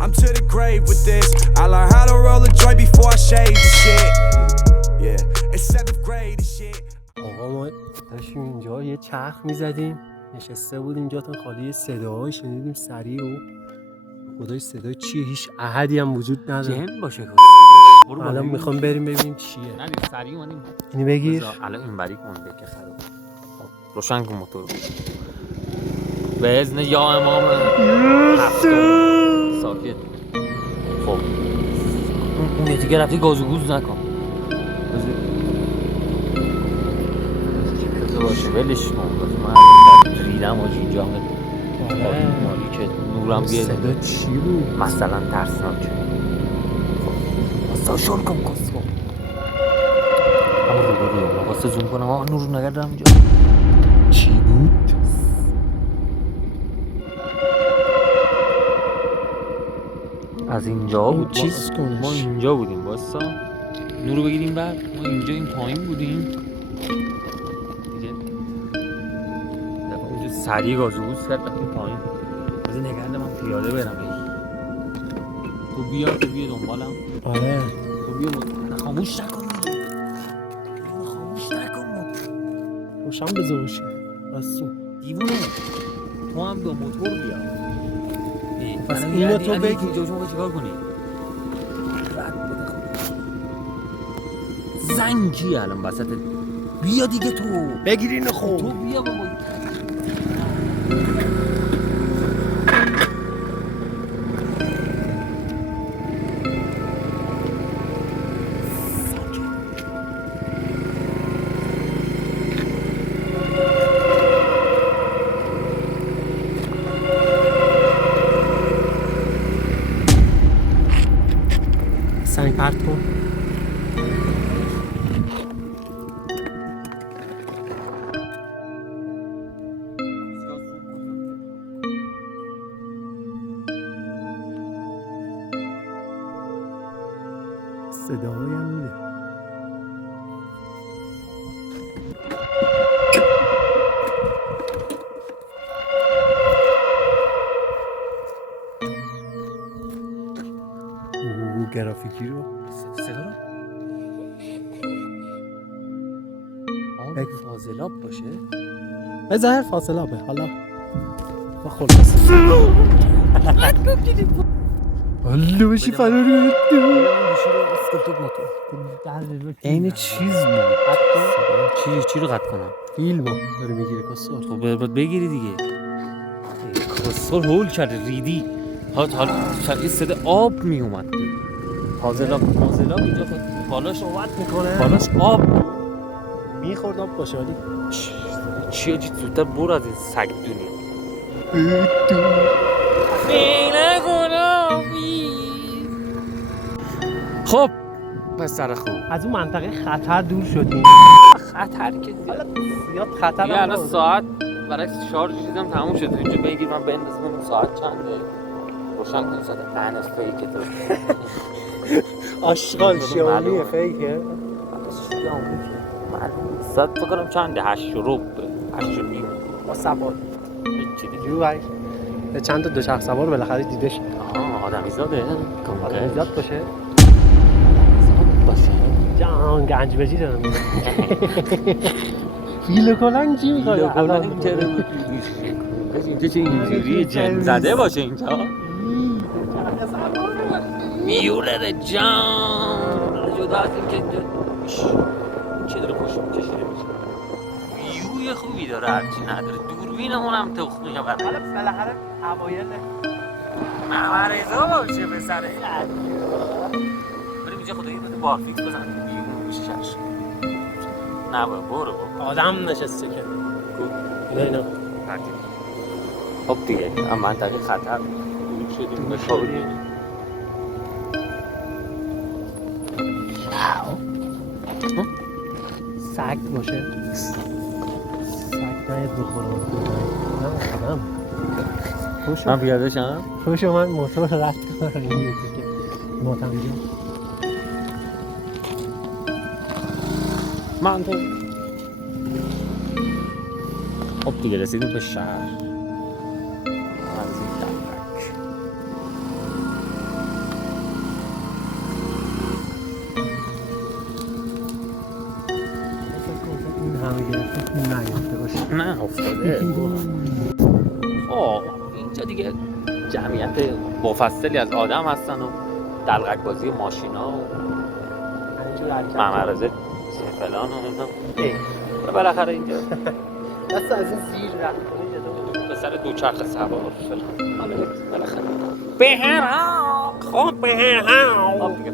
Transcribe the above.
I'm to the grave with this. I learned how to roll a joint before I shave the shit. Yeah, it's 7th grade and shit. آقا ما داشتیم اینجا یه چرخ میزدیم، نشسته بودیم جاتون خالی، صداهایی شنیدیم سریع و خدای صدای چیه، هیچ احدی هم وجود نداره. جن باشه برو الان میخوام بریم ببینیم چیه. نه سریع اومدیم. اینی بگیر. الان این بریک مونده که خراب. روشن کن موتور. به اذن یا امام هفتم ساکت. خب اون دیگه رفتی گاز و گوز نکن. باشه ولش کن. من ریدم آج اینجا هم مالی که نورم بیاد. صدا چی بود؟ مثلا ترسناکه. واسه شل کن کس کن. اما رو بریم واسه زوم کنم. نور نگردم اینجا. چی بود؟ از اینجا بود. چیز کنش. ما اینجا بودیم واسه نور رو بگیریم بعد ما اینجا این پایین بودیم دیگه. اونجا سریع گازوگوز کرد رفتیم پایین. از این نگرده من پیاده برم. تو بیا دنبالم. آره تو بیا خاموش نکن. خاموش نکن. روشن بذار باشه. راستون دیوونه. تو هم با موتور بیا. پس اینو تو بگی اینجا شما چیکار کنی؟ رد بده خودش. زنگی الان وسط. بیا دیگه تو. بگیر اینو خوب. تو بیا بابا. سنگ پرت کن. صداهایی هم میده. گرافیکی رو صدا رو فاضلاب باشه. بظاهر فاصلابه. حالا با خلاصه حالا بشی فراری این چیز بود. چی رو قطع کنم؟ فیلمو داره میگیره کسور. خب باید بگیری دیگه. کسور هول کرده ریدی. حالا یه صدا آب میومد. فاضلاب اینجا بالاش اومد میکنه. بالاش آب میخورد آب باشه ولی چی آجی زودتر برو از این سگ دنیا. خب پسر خوب از اون منطقه خطر دور شدیم. خطر که حالا زیاد خطر دیگه الان ساعت برای شارژ چیزم تموم شد. اینجا بگیر من بندازم اون ساعت چنده. روشن کن ساعت قنه فیکه تو. آشغال شیامی فیکه. ساعت بکنم چنده؟ 8 و ربع 8 و نیم با سوار چی دیگه؟ جو بایی به چند تا دوچرخ سوار بالاخره دیده شد. آدمی زاده؟ آدمی زاد باشه؟ زاد باشه؟ جان گنج بجی دارم فیل کلنگ چی میخواد؟ فیل کلنگ چرا بود؟ اینجا چه اینجوری جن زده باشه اینجا؟ میولر جان جدا از این که اینجا چه داره خوش میکشیده میشه. ویوی خوبی داره هرچی نداره. دوربینمون هم تخمیه برای حالا بالاخره اوایل ممرزا باشه به سر بریم اینجا خدایی بده بارفیکس بزن بیرون میشه چشم. نه برو بابا آدم نشسته که اینا خب دیگه هم منطقه خطر دور شدیم به شاوری. سگ باشه. سگ ناید بخوره. نه خودم من پیاده شم؟ خوشو من موتور رد کنم این یکی که متمجم من تو خب دیگه رسیدیم به شهر. از این دمک همه گرفته فیلم نگرفته باشه. نه افتاده. اینجا دیگه جمعیت مفصلی از آدم هستن و دلقک بازی ماشینا و معمرزه فلان و اینا. بالاخره اینجا دست از این زیر رفت به سر دوچرخه سوار فلان. بالاخره بهرام خب بهرام دیگه